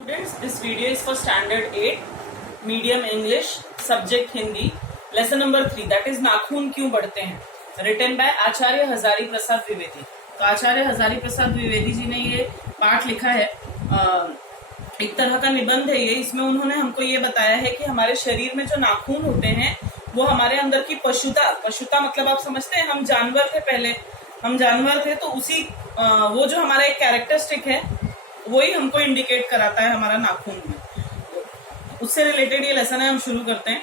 Students, this video is for standard 8, medium English, subject Hindi, lesson number 3, that is नाखून क्यों बढ़ते हैं, written by आचार्य हजारी प्रसाद द्विवेदी। तो आचार्य हजारी प्रसाद द्विवेदी जी ने ये पाठ लिखा है, एक तरह का निबंध है ये। इसमें उन्होंने हमको ये बताया है कि हमारे शरीर में जो नाखून होते हैं वो हमारे अंदर की पशुता मतलब आप समझते हैं, हम जानवर थे पहले, हम जानवर थे तो उसी वो जो हमारा एक कैरेक्टरिस्टिक है वही हमको इंडिकेट कराता है हमारा नाखून में। उससे रिलेटेड ये लेसन है, हम शुरू करते हैं।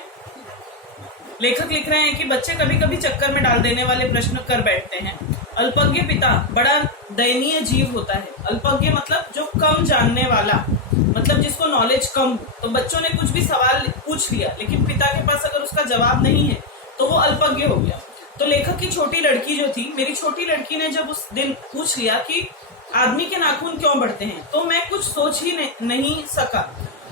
लेखक लिख रहे हैं कि बच्चे कभी कभी चक्कर में डाल देने वाले प्रश्न कर बैठते हैं। अल्पज्ञ पिता बड़ा दयनीय जीव होता है। अल्पज्ञ मतलब जो कम जानने वाला, मतलब जिसको नॉलेज कम हो। तो बच्चों ने कुछ भी सवाल पूछ लिया लेकिन पिता के पास अगर उसका जवाब नहीं है तो वो अल्पज्ञ हो गया। तो लेखक की छोटी लड़की जो थी, मेरी छोटी लड़की ने जब उस दिन पूछ लिया कि आदमी के नाखून क्यों बढ़ते हैं, तो मैं कुछ सोच ही नहीं सका।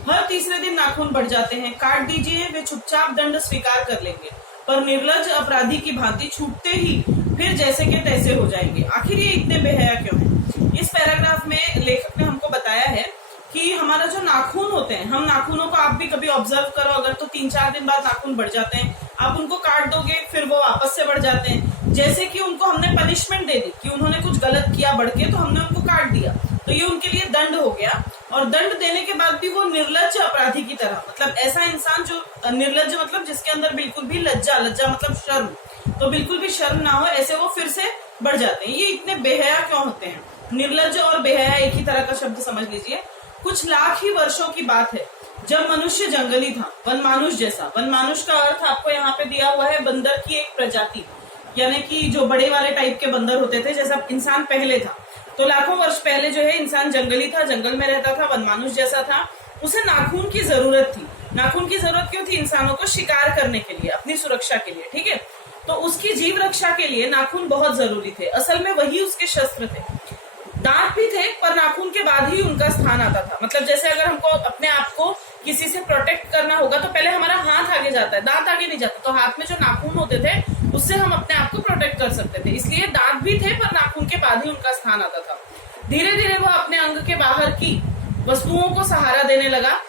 हर तीसरे दिन नाखून बढ़ जाते हैं, काट दीजिए, वे चुपचाप दंड स्वीकार कर लेंगे, पर निर्लज अपराधी की भांति छूटते ही फिर जैसे के तैसे हो जाएंगे। आखिर ये इतने बेहया क्यों है? इस पैराग्राफ में लेखक ने हमको बताया है कि हमारा जो नाखून होते हैं, हम नाखूनों को आप भी कभी ऑब्जर्व करो अगर, तो 3-4 दिन बाद नाखून बढ़ जाते हैं। आप उनको काट दोगे फिर वो वापस से बढ़ जाते हैं, जैसे कि उनको हमने पनिशमेंट दे दी कि उन्होंने कुछ गलत किया बढ़ के, तो हमने उनको काट दिया, तो ये उनके लिए दंड हो गया। और दंड देने के बाद भी वो निर्लज्ज अपराधी की तरह, मतलब ऐसा इंसान जो निर्लज्ज मतलब जिसके अंदर बिल्कुल भी लज्जा मतलब शर्म, तो बिल्कुल भी शर्म ना हो, ऐसे वो फिर से बढ़ जाते हैं। ये इतने बेहया क्यों होते हैं? निर्लज्ज और बेहया एक ही तरह का शब्द समझ लीजिए। कुछ लाख ही वर्षों की बात है जब मनुष्य जंगली था, वनमानुष जैसा। वनमानुष का अर्थ आपको यहाँ पे दिया हुआ है बंदर की एक प्रजाति, यानी कि जो बड़े वाले टाइप के बंदर होते थे, जैसा इंसान पहले था। तो लाखों वर्ष पहले जो है इंसान जंगली था, जंगल में रहता था, वनमानुष जैसा था। उसे नाखून की जरूरत थी। नाखून की जरूरत क्यों थी? इंसानों को शिकार करने के लिए, अपनी सुरक्षा के लिए, ठीक है। तो उसकी जीव रक्षा के लिए नाखून बहुत जरूरी थे। असल में वही उसके शस्त्र थे। दांत भी थे पर नाखून के बाद ही उनका स्थान आता था। मतलब जैसे अगर हमको अपने आप को किसी से प्रोटेक्ट करना होगा तो पहले हमारा हाथ आगे जाता है, दांत आगे नहीं जाता। तो हाथ में जो नाखून होते थे उससे हम अपने आप को प्रोटेक्ट कर सकते थे, इसलिए दांत भी थे पर नाखून के बाद ही उनका स्थान आता था। धीरे धीरे वो अपने अंग के बाहर की वस्तुओं को सहारा देने लगा,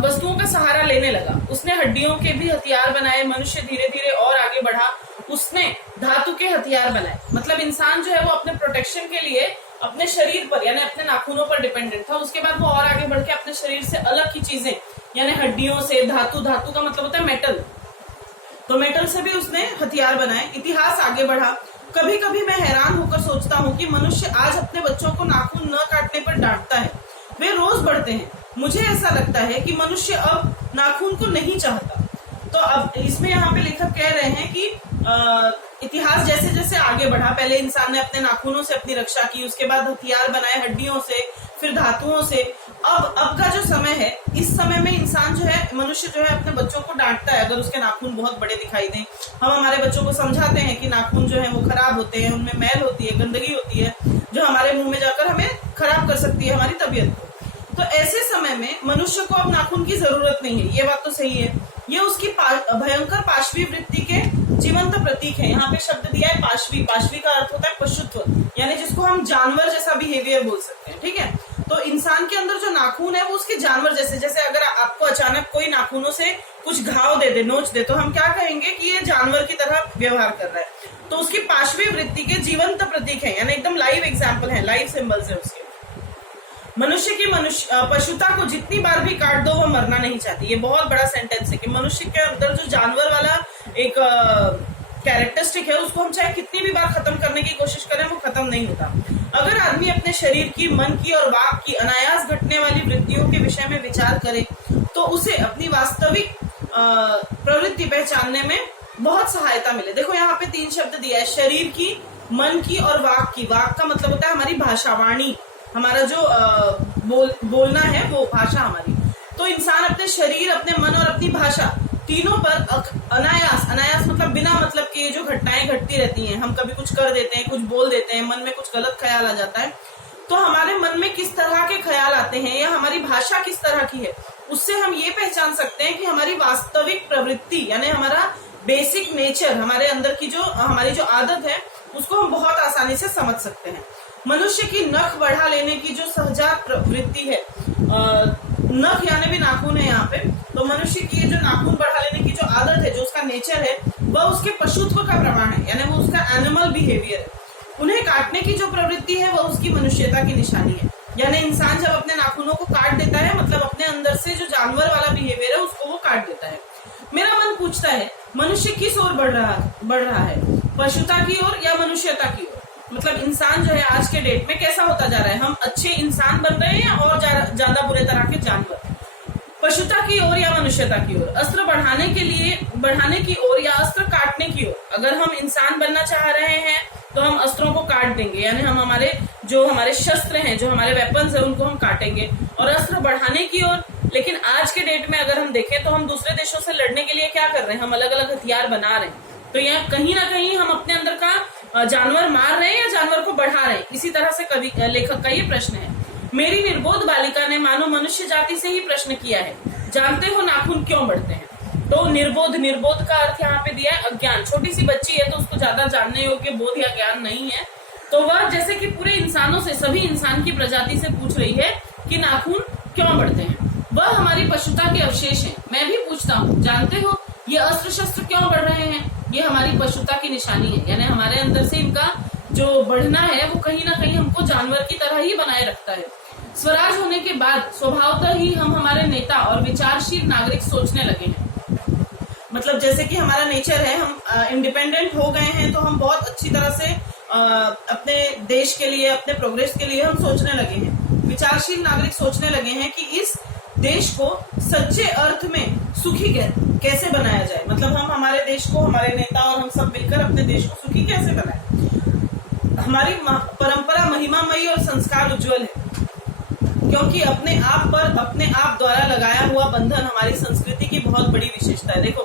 वस्तुओं का सहारा लेने लगा। उसने हड्डियों के भी हथियार बनाए। मनुष्य धीरे धीरे और आगे बढ़ा, उसने धातु के हथियार बनाए। मतलब इंसान जो है वो अपने प्रोटेक्शन के लिए अपने शरीर पर यानी अपने नाखूनों पर डिपेंडेंट था। उसके बाद वो और आगे बढ़ के अपने शरीर से अलग की चीजें यानी हड्डियों से, धातु का मतलब होता है मेटल, तो मेटल से भी उसने हथियार बनाए। इतिहास आगे बढ़ा। कभी कभी मैं हैरान होकर सोचता हूँ कि मनुष्य आज अपने बच्चों को नाखून न काटने पर डांटता है। वे रोज बढ़ते हैं। मुझे ऐसा लगता है कि मनुष्य अब नाखून को नहीं चाहता। तो अब इसमें यहाँ पे लेखक कह रहे हैं कि इतिहास जैसे जैसे आगे बढ़ा, पहले इंसान ने अपने नाखूनों से अपनी रक्षा की, उसके बाद हथियार बनाए हड्डियों से, फिर धातुओं से। अब का जो समय है, इस समय में इंसान जो है, मनुष्य जो है अपने बच्चों को डांटता है अगर उसके नाखून बहुत बड़े दिखाई दें। हम हमारे बच्चों को समझाते हैं कि नाखून जो है वो खराब होते हैं, उनमें मैल होती है, गंदगी होती है, जो हमारे मुंह में जाकर हमें खराब कर सकती है हमारी तबीयत को। तो ऐसे समय में मनुष्य को अब नाखून की जरूरत नहीं है, ये बात तो सही है। ये उसकी भयंकर पाशवी वृत्ति के जीवंत प्रतीक है। यहाँ पे शब्द दिया है पाशवी। पाशवी का अर्थ होता है पशुत्व, यानी जिसको हम जानवर जैसा बिहेवियर बोल सकते हैं, ठीक है। तो इंसान के अंदर जो नाखून है वो उसके जानवर जैसे अगर आपको अचानक कोई नाखूनों से कुछ घाव दे दे, नोच दे, तो हम क्या कहेंगे कि ये जानवर की तरह व्यवहार कर रहा है। तो उसकी पाशवी वृत्ति के जीवंत प्रतीक है, यानी एकदम लाइव एग्जाम्पल है, लाइव सिंबल्स है उसके। मनुष्य की पशुता को जितनी बार भी काट दो वो मरना नहीं चाहती। ये बहुत बड़ा सेंटेंस है कि मनुष्य के अंदर जो जानवर वाला एक कैरेक्टरिस्टिक है उसको हम चाहे कितनी भी बार खत्म करने की कोशिश करें वो खत्म नहीं होता। अगर आदमी अपने शरीर की, मन की और वाक की अनायास घटने वाली वृत्तियों के विषय में विचार करे तो उसे अपनी वास्तविक प्रवृत्ति पहचानने में बहुत सहायता मिले। देखो यहाँ पे 3 शब्द दिया है, शरीर की, मन की और वाक की। वाक का मतलब होता है हमारी भाषा, वाणी, हमारा जो बोलना है वो भाषा हमारी। तो इंसान अपने शरीर, अपने मन और अपनी भाषा तीनों पर अनायास मतलब बिना मतलब के ये जो घटनाएं घटती रहती हैं, हम कभी कुछ कर देते हैं, कुछ बोल देते हैं, मन में कुछ गलत ख्याल आ जाता है, तो हमारे मन में किस तरह के ख्याल आते हैं या हमारी भाषा किस तरह की है, उससे हम ये पहचान सकते हैं कि हमारी वास्तविक प्रवृत्ति यानी हमारा बेसिक नेचर, हमारे अंदर की जो हमारी जो आदत है उसको हम बहुत आसानी से समझ सकते हैं। मनुष्य की नख बढ़ा लेने की जो सहजात प्रवृत्ति है, नख यानी भी नाखून है यहाँ पे, तो मनुष्य की ये जो नाखून बढ़ा लेने की जो आदत है, जो उसका नेचर है, वह उसके पशुत्व का प्रमाण है, यानी वो उसका एनिमल बिहेवियर है। उन्हें काटने की जो प्रवृत्ति है वह उसकी मनुष्यता की निशानी है, यानी इंसान जब अपने नाखूनों को काट देता है, मतलब अपने अंदर से जो जानवर वाला बिहेवियर है उसको वो काट देता है। मेरा मन पूछता है मनुष्य किस ओर बढ़ रहा है, पशुता की ओर या मनुष्यता की ओर? मतलब इंसान जो है आज के डेट में कैसा होता जा रहा है, हम अच्छे इंसान बन रहे हैं और ज्यादा बुरे तरह के जानवर, पशुता की ओर या मनुष्यता की ओर, अस्त्र बढ़ाने की ओर या अस्त्र काटने की ओर? अगर हम इंसान बनना चाह रहे हैं तो हम अस्त्रों को काट देंगे, यानी हम हमारे शस्त्र हैं, जो हमारे वेपन्स हैं, उनको हम काटेंगे, और अस्त्र बढ़ाने की ओर। लेकिन आज के डेट में अगर हम देखें तो हम दूसरे देशों से लड़ने के लिए क्या कर रहे हैं, हम अलग अलग हथियार बना रहे हैं। तो यहाँ कहीं ना कहीं हम अपने अंदर का जानवर मार रहे हैं या जानवर को बढ़ा रहे हैं। इसी तरह से कवि लेखक का ये प्रश्न है। मेरी निर्बोध बालिका ने मानो मनुष्य जाति से ही प्रश्न किया है, जानते हो नाखून क्यों बढ़ते हैं? तो निर्बोध का अर्थ यहाँ पे दिया है अज्ञान। छोटी सी बच्ची है तो उसको ज्यादा जानने योग्य बोध या ज्ञान नहीं है, तो वह जैसे कि पूरे इंसानों से, सभी इंसान की प्रजाति से पूछ रही है कि नाखून क्यों बढ़ते हैं। वह हमारी पशुता के अवशेष हैं। मैं भी पूछता हूँ, जानते हो ये अस्त्र शस्त्र क्यों बढ़ रहे हैं? ये हमारी पशुता की निशानी है, यानी हमारे अंदर से इनका जो बढ़ना है वो कहीं ना कहीं हमको जानवर की तरह ही बनाए रखता है। स्वराज होने के बाद स्वभावतः ही हम हमारे नेता और विचारशील नागरिक सोचने लगे हैं। मतलब जैसे कि हमारा नेचर है, हम इंडिपेंडेंट हो गए हैं तो हम बहुत अच्छी तरह से अपने देश के लिए, अपने प्रोग्रेस के लिए हम सोचने लगे हैं। विचारशील नागरिक सोचने लगे हैं कि इस देश को सच्चे अर्थ में सुखी कैसे बनाया जाए। मतलब हम हमारे देश को, हमारे नेता और हम सब मिलकर अपने देश को सुखी कैसे बनाए। हमारी परंपरा महिमामयी और संस्कार उज्जवल है, क्योंकि अपने आप द्वारा लगाया हुआ बंधन हमारी संस्कृति की बहुत बड़ी विशेषता है। देखो,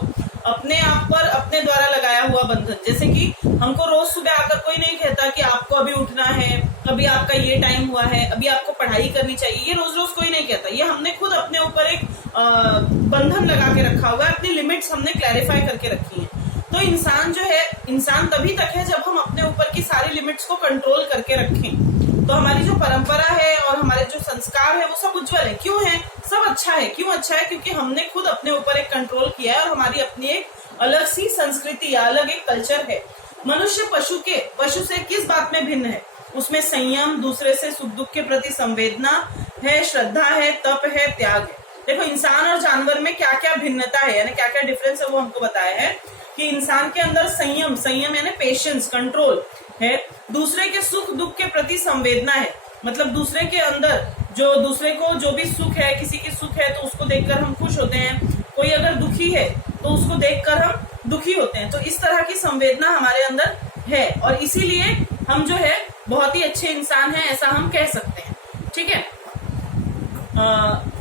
अपने आप पर अपने द्वारा लगाया हुआ बंधन, जैसे कि हमको रोज सुबह आकर कोई नहीं कहता कि आपको अभी उठना है, अभी आपका ये टाइम हुआ है, अभी आपको पढ़ाई करनी चाहिए, ये रोज रोज कोई नहीं कहता। ये हमने खुद अपने ऊपर एक बंधन लगा के रखा हुआ है, अपनी लिमिट्स हमने क्लैरिफाई करके रखी है। तो इंसान जो है, इंसान तभी तक है जब हम अपने ऊपर की सारी लिमिट्स को कंट्रोल करके रखें। तो हमारी जो परंपरा है और हमारे जो संस्कार है वो सब उज्जवल है। क्यों है? सब अच्छा है। क्यों अच्छा है? क्योंकि हमने खुद अपने ऊपर एक कंट्रोल किया है और हमारी अपनी एक अलग सी संस्कृति या अलग एक कल्चर है। मनुष्य पशु से किस बात में भिन्न है? उसमें संयम, दूसरे से सुख दुख के प्रति संवेदना है, श्रद्धा है, तप है, त्याग है। देखो, इंसान और जानवर में क्या क्या भिन्नता है, यानी क्या क्या डिफरेंस है, वो हमको बताया है कि इंसान के अंदर संयम यानी पेशेंस, कंट्रोल है। दूसरे के सुख दुख के प्रति संवेदना है, मतलब दूसरे के अंदर जो दूसरे को जो भी सुख है, किसी की सुख है तो उसको देखकर हम खुश होते हैं, कोई अगर दुखी है तो उसको देखकर हम दुखी होते हैं। तो इस तरह की संवेदना हमारे अंदर है और इसीलिए हम जो है बहुत ही अच्छे इंसान हैं, ऐसा हम कह सकते हैं। ठीक है।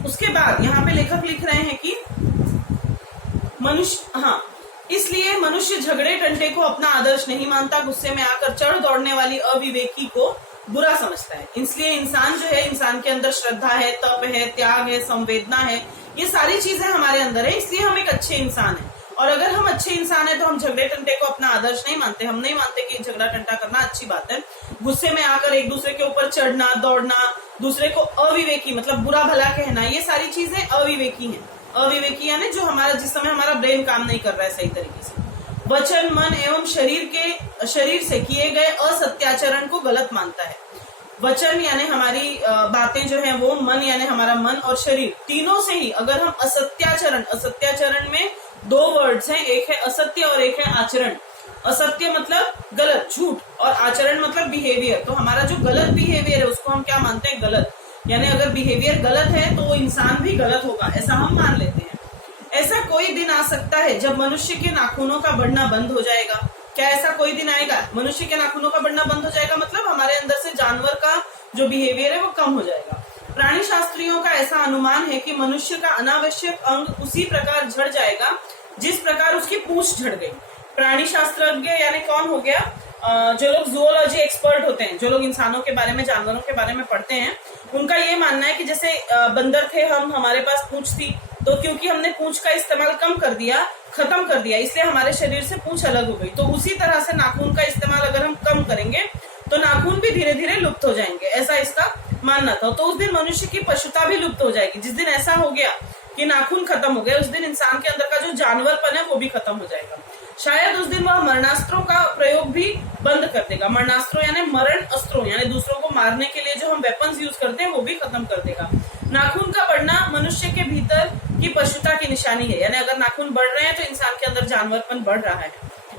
उसके बाद यहाँ पे लेखक लिख रहे हैं कि इसलिए मनुष्य झगड़े टंटे को अपना आदर्श नहीं मानता, गुस्से में आकर चढ़ दौड़ने वाली अविवेकी को बुरा समझता है। इसलिए इंसान जो है, इंसान के अंदर श्रद्धा है, तप है, त्याग है, संवेदना है, ये सारी चीजें हमारे अंदर है, इसलिए हम एक अच्छे इंसान हैं। और अगर हम अच्छे इंसान हैं तो हम झगड़े टंटे को अपना आदर्श नहीं मानते। हम नहीं मानते कि झगड़ा टंटा करना अच्छी बात है। गुस्से में आकर एक दूसरे के ऊपर चढ़ना, दौड़ना, दूसरे को अविवेकी मतलब बुरा भला कहना, ये सारी चीजें अविवेकी हैं। अविवेकी यानी जो जिस समय हमारा ब्रेन काम नहीं कर रहा है सही तरीके से। वचन, मन एवं शरीर से किए गए असत्याचरण को गलत मानता है। वचन यानी हमारी बातें जो है वो, मन यानी हमारा मन, और शरीर, तीनों से ही अगर हम असत्याचरण में दो वर्ड्स हैं, एक है असत्य और एक है आचरण। असत्य मतलब गलत, झूठ, और आचरण मतलब बिहेवियर। तो हमारा जो गलत बिहेवियर है उसको हम क्या मानते हैं? गलत। यानी अगर बिहेवियर गलत है तो वो इंसान भी गलत होगा, ऐसा हम मान लेते हैं। ऐसा कोई दिन आ सकता है जब मनुष्य के नाखूनों का बढ़ना बंद हो जाएगा। क्या ऐसा कोई दिन आएगा? मनुष्य के नाखूनों का बढ़ना बंद हो जाएगा, मतलब हमारे अंदर से जानवर का जो बिहेवियर है वो कम हो जाएगा। प्राणी शास्त्रियों का ऐसा अनुमान है कि मनुष्य का अनावश्यक अंग उसी प्रकार झड़ जाएगा जिस प्रकार उसकी पूंछ झड़ गई। प्राणी शास्त्रज्ञ यानी कौन हो गया? जो लोग जूलॉजी एक्सपर्ट होते हैं, जो लोग इंसानों के बारे में, जानवरों के बारे में पढ़ते हैं, उनका ये मानना है कि जैसे बंदर थे हम, हमारे पास पूंछ थी, तो क्योंकि हमने पूंछ का इस्तेमाल खत्म कर दिया, इसलिए हमारे शरीर से पूंछ अलग हो गई। तो उसी तरह से नाखून का इस्तेमाल अगर हम कम करेंगे तो नाखून भी धीरे धीरे लुप्त हो जाएंगे, ऐसा इसका मानना था। तो उस दिन मनुष्य की पशुता भी लुप्त हो जाएगी। जिस दिन ऐसा हो गया कि नाखून खत्म हो गए, उस दिन इंसान के अंदर का जो जानवरपन है वो भी खत्म हो जाएगा। शायद उस दिन वह मरणास्त्रों का प्रयोग भी बंद कर देगा। मरणास्त्रों यानी मरण अस्त्रों, यानी दूसरों को मारने के लिए जो हम वेपन्स यूज करते हैं वो भी खत्म कर देगा। नाखून का बढ़ना मनुष्य के भीतर की पशुता की निशानी है, यानी अगर नाखून बढ़ रहे हैं तो इंसान के अंदर जानवरपन बढ़ रहा है,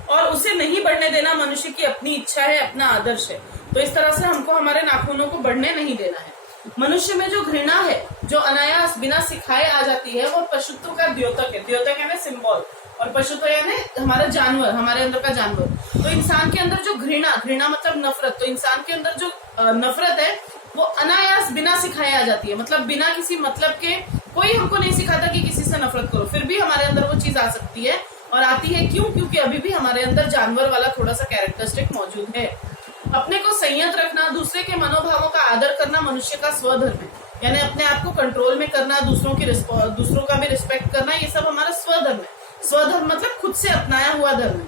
और उसे नहीं बढ़ने देना मनुष्य की अपनी इच्छा है, अपना आदर्श है। तो इस तरह से हमको हमारे नाखूनों को बढ़ने नहीं देना है। मनुष्य में जो घृणा है, जो अनायास बिना सिखाए आ जाती है, वो पशुत्व का द्योतक है। द्योतक यानी सिंबल, और पशुत्व यानी हमारा जानवर, हमारे अंदर का जानवर। तो इंसान के अंदर जो घृणा मतलब नफरत, तो इंसान के अंदर जो नफरत है वो अनायास बिना सिखाए आ जाती है। मतलब बिना किसी मतलब के, कोई हमको नहीं सिखाता कि किसी से नफरत करो, फिर भी हमारे अंदर वो चीज आ सकती है। और आती है क्यों? क्योंकि अभी भी हमारे अंदर जानवर वाला थोड़ा सा कैरेक्टरिस्टिक मौजूद है। अपने को संयत रखना, दूसरे के मनोभावों का आदर करना मनुष्य का स्वधर्म है, यानी अपने आप को कंट्रोल में करना, दूसरों का भी रिस्पेक्ट करना, ये सब हमारा स्वधर्म है। स्वधर्म मतलब खुद से अपनाया हुआ धर्म है।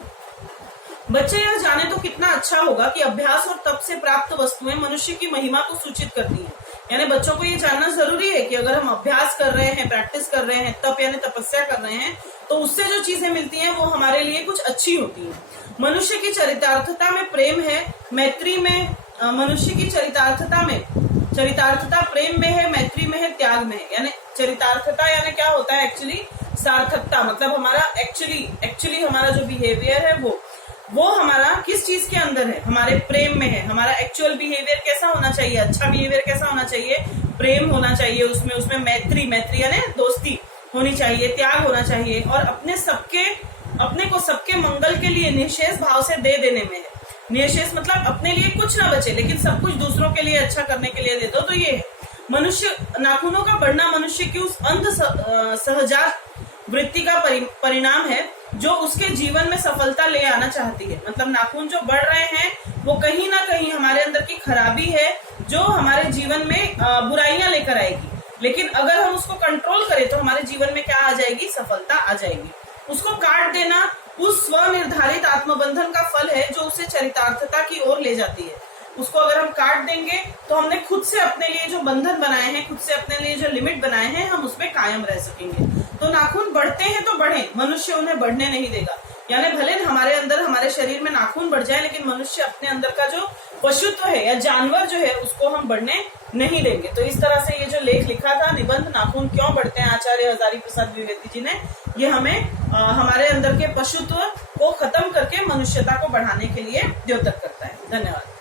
बच्चे यह जाने तो कितना अच्छा होगा कि अभ्यास और तप से प्राप्त वस्तुएं मनुष्य की महिमा को सूचित करती हैं। यानी बच्चों को ये जानना जरूरी है कि अगर हम अभ्यास कर रहे हैं, प्रैक्टिस कर रहे हैं, तप यानी तपस्या कर रहे हैं, तो उससे जो चीजें मिलती हैं वो हमारे लिए कुछ अच्छी होती है। मनुष्य की चरितार्थता में प्रेम है, मैत्री में मनुष्य की चरितार्थता प्रेम में है, मैत्री में है, त्याग में है। यानी चरितार्थता यानी क्या होता है एक्चुअली? सार्थकता, मतलब हमारा एक्चुअली हमारा जो बिहेवियर है वो हमारा किस चीज के अंदर है? हमारे प्रेम में है। हमारा एक्चुअल बिहेवियर कैसा होना चाहिए? अच्छा बिहेवियर कैसा होना चाहिए? प्रेम होना चाहिए उसमें मैत्री यानी दोस्ती होनी चाहिए, त्याग होना चाहिए, और अपने को सबके मंगल के लिए निःशेष भाव से दे देने में है। निःशेष मतलब अपने लिए कुछ ना बचे, लेकिन सब कुछ दूसरों के लिए अच्छा करने के लिए दे दो। तो ये है मनुष्य, नाखूनों का बढ़ना मनुष्य की उस अंध सहजात वृत्ति का परिणाम है जो उसके जीवन में सफलता ले आना चाहती है। मतलब नाखून जो बढ़ रहे हैं वो कहीं ना कहीं हमारे अंदर की खराबी है जो हमारे जीवन में बुराइयां लेकर आएगी। लेकिन अगर हम उसको कंट्रोल करें तो हमारे जीवन में क्या आ जाएगी? सफलता आ जाएगी। उसको काट देना उस स्वनिर्धारित आत्मबंधन का फल है जो उसे चरितार्थता की ओर ले जाती है। उसको अगर हम काट देंगे तो हमने खुद से अपने लिए जो बंधन बनाए हैं, खुद से अपने लिए जो लिमिट बनाए हैं, हम उसमें कायम रह सकेंगे। तो नाखून बढ़ते हैं तो बढ़े, मनुष्य उन्हें बढ़ने नहीं देगा। यानी भले हमारे अंदर, हमारे शरीर में नाखून बढ़ जाए, लेकिन मनुष्य अपने अंदर का जो पशुत्व है या जानवर जो है उसको हम बढ़ने नहीं देंगे। तो इस तरह से ये जो लेख लिखा था, निबंध नाखून क्यों बढ़ते हैं, आचार्य हजारी प्रसाद द्विवेदी जी ने, ये हमें हमारे अंदर के पशुत्व को खत्म करके मनुष्यता को बढ़ाने के लिए द्योतक करता है। धन्यवाद।